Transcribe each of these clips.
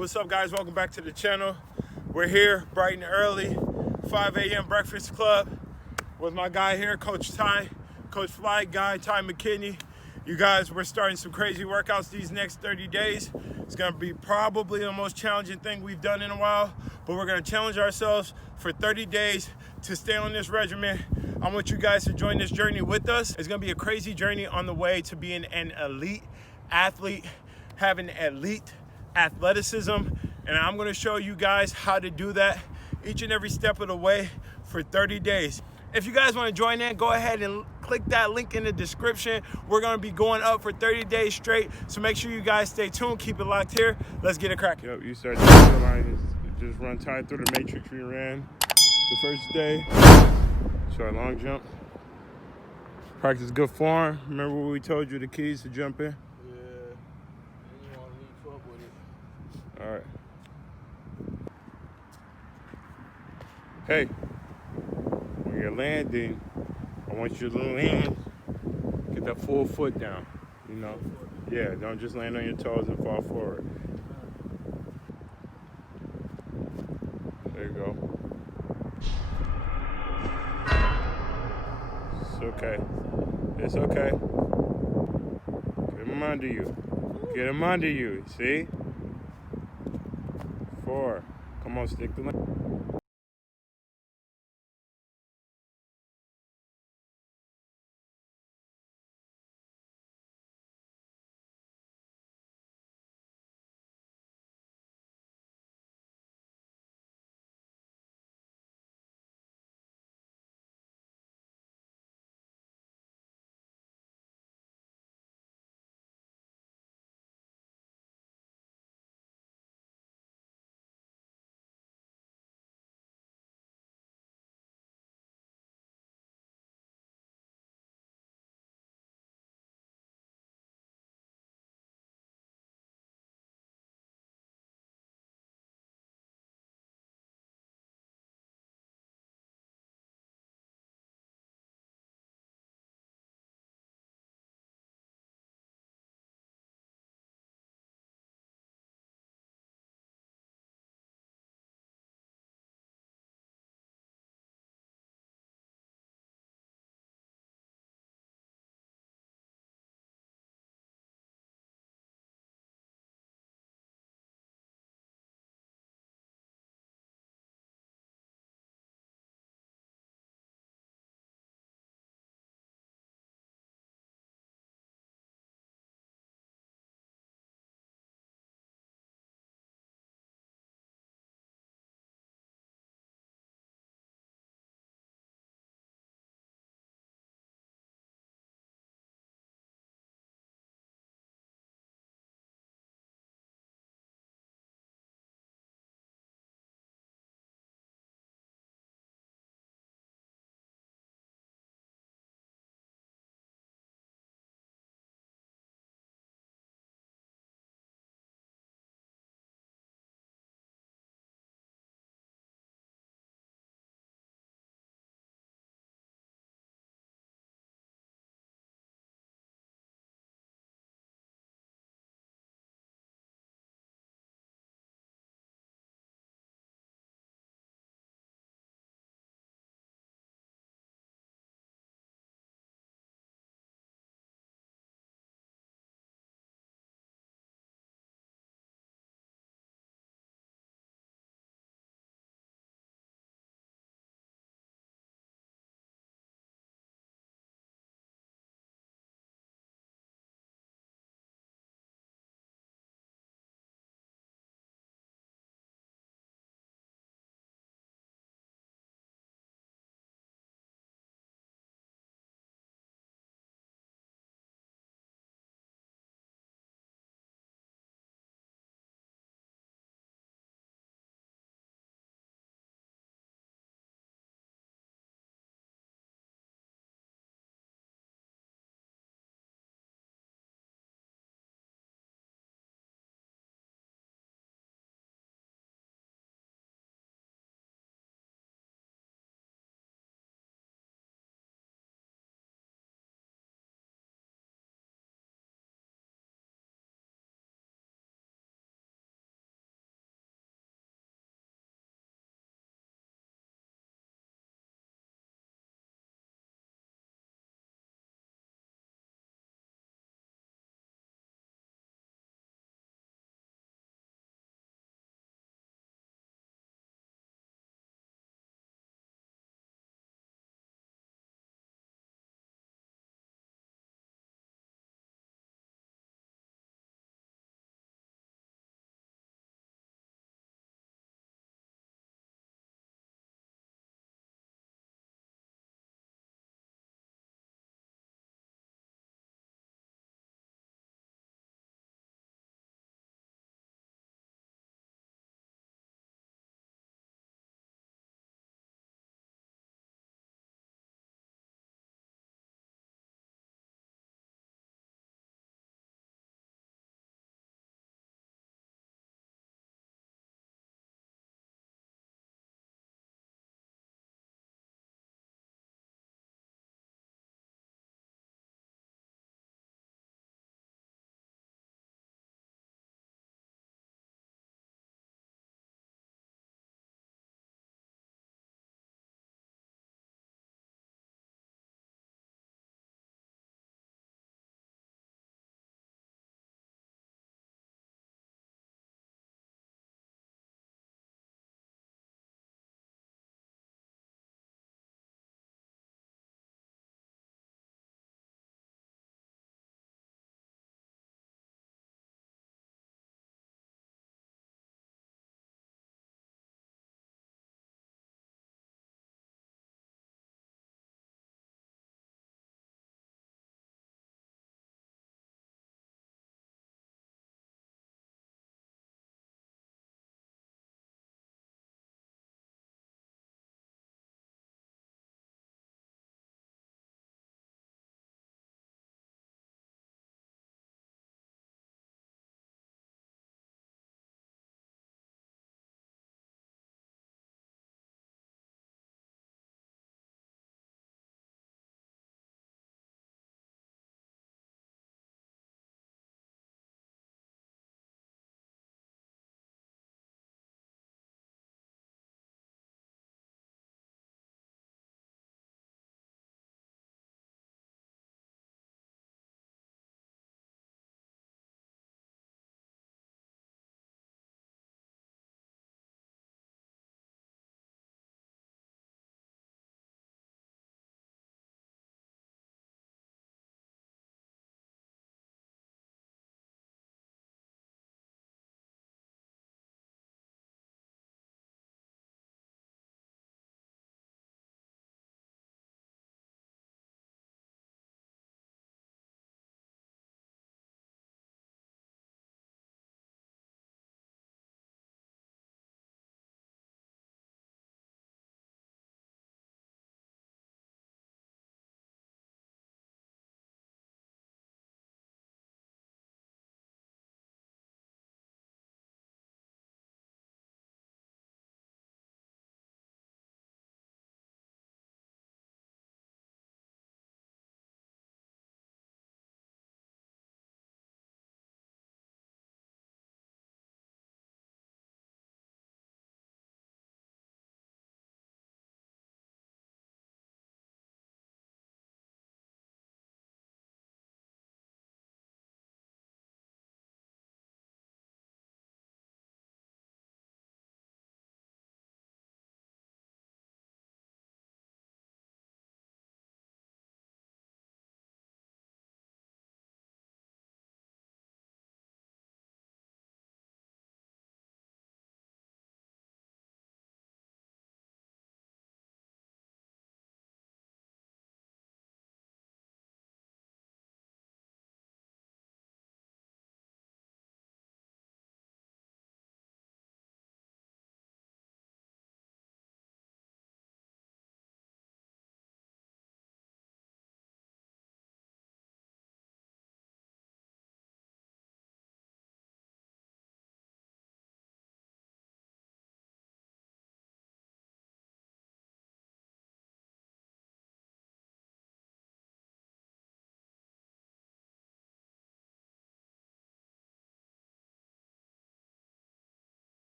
What's up, guys? Welcome back to the channel. We're here bright and early, 5 a.m. Breakfast Club with my guy here, Coach Ty, Coach Fly Guy, Ty McKinney. You guys, we're starting some crazy workouts these next 30 days. It's gonna be probably the most challenging thing we've done in a while, but we're gonna challenge ourselves for 30 days to stay on this regimen. I want you guys to join this journey with us. It's gonna be a crazy journey on the way to being an elite athlete, having elite athleticism, and I'm going to show you guys how to do that each and every step of the way for 30 days. If you guys want to join in, go ahead and click that link in the description. We're going to be going up for 30 days straight, so make sure you guys stay tuned, keep it locked here. Let's get it cracking. Yep, you start the line, just run tight through the matrix we ran the first day. Short long jump. Practice good form. Remember what we told you, the keys to jump in? All right. Hey, when you're landing, I want you to land, get that full foot down, you know? Yeah, don't just land on your toes and fall forward. There you go. It's okay. It's okay. Get them under you. Get them under you, see? 4. Come on, stick the landing.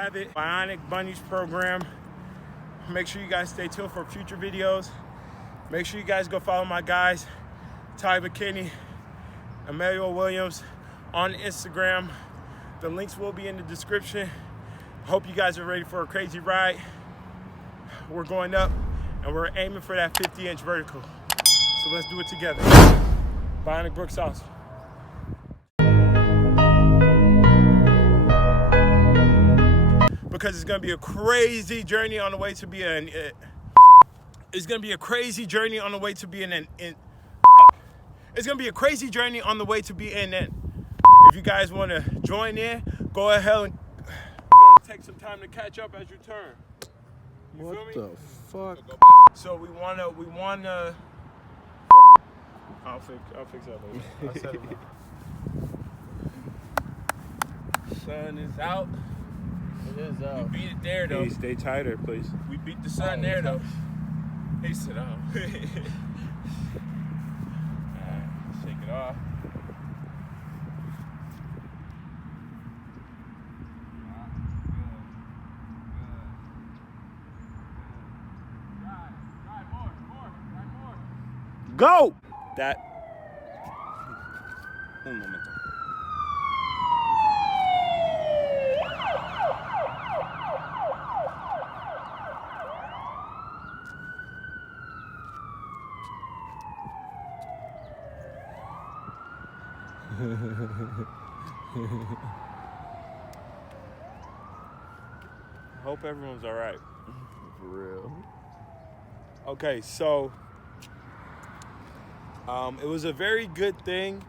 have it. Bionic Bunnies program. Make sure you guys stay tuned for future videos. Make sure you guys go follow my guys, Ty McKinney, Emmanuel Williams on Instagram. The links will be in the description. Hope you guys are ready for a crazy ride. We're going up and we're aiming for that 50-inch vertical. So let's do it together. Bionic Brooks sauce. Because it's gonna be a crazy journey on the way to being it's gonna be a crazy journey on the way to being it's gonna be a crazy journey on the way to being in. If you guys wanna join in, go ahead and take some time to catch up as you turn. You what feel me? The fuck? So we wanna I'll fix that later. I'll set it up. Sun is out. It is out. We beat it there though. Hey, stay tighter, please. We beat the sun there though. He said, oh. Shake it off. Go! That. Un momento. Hope everyone's all right. For real. Okay, so it was a very good thing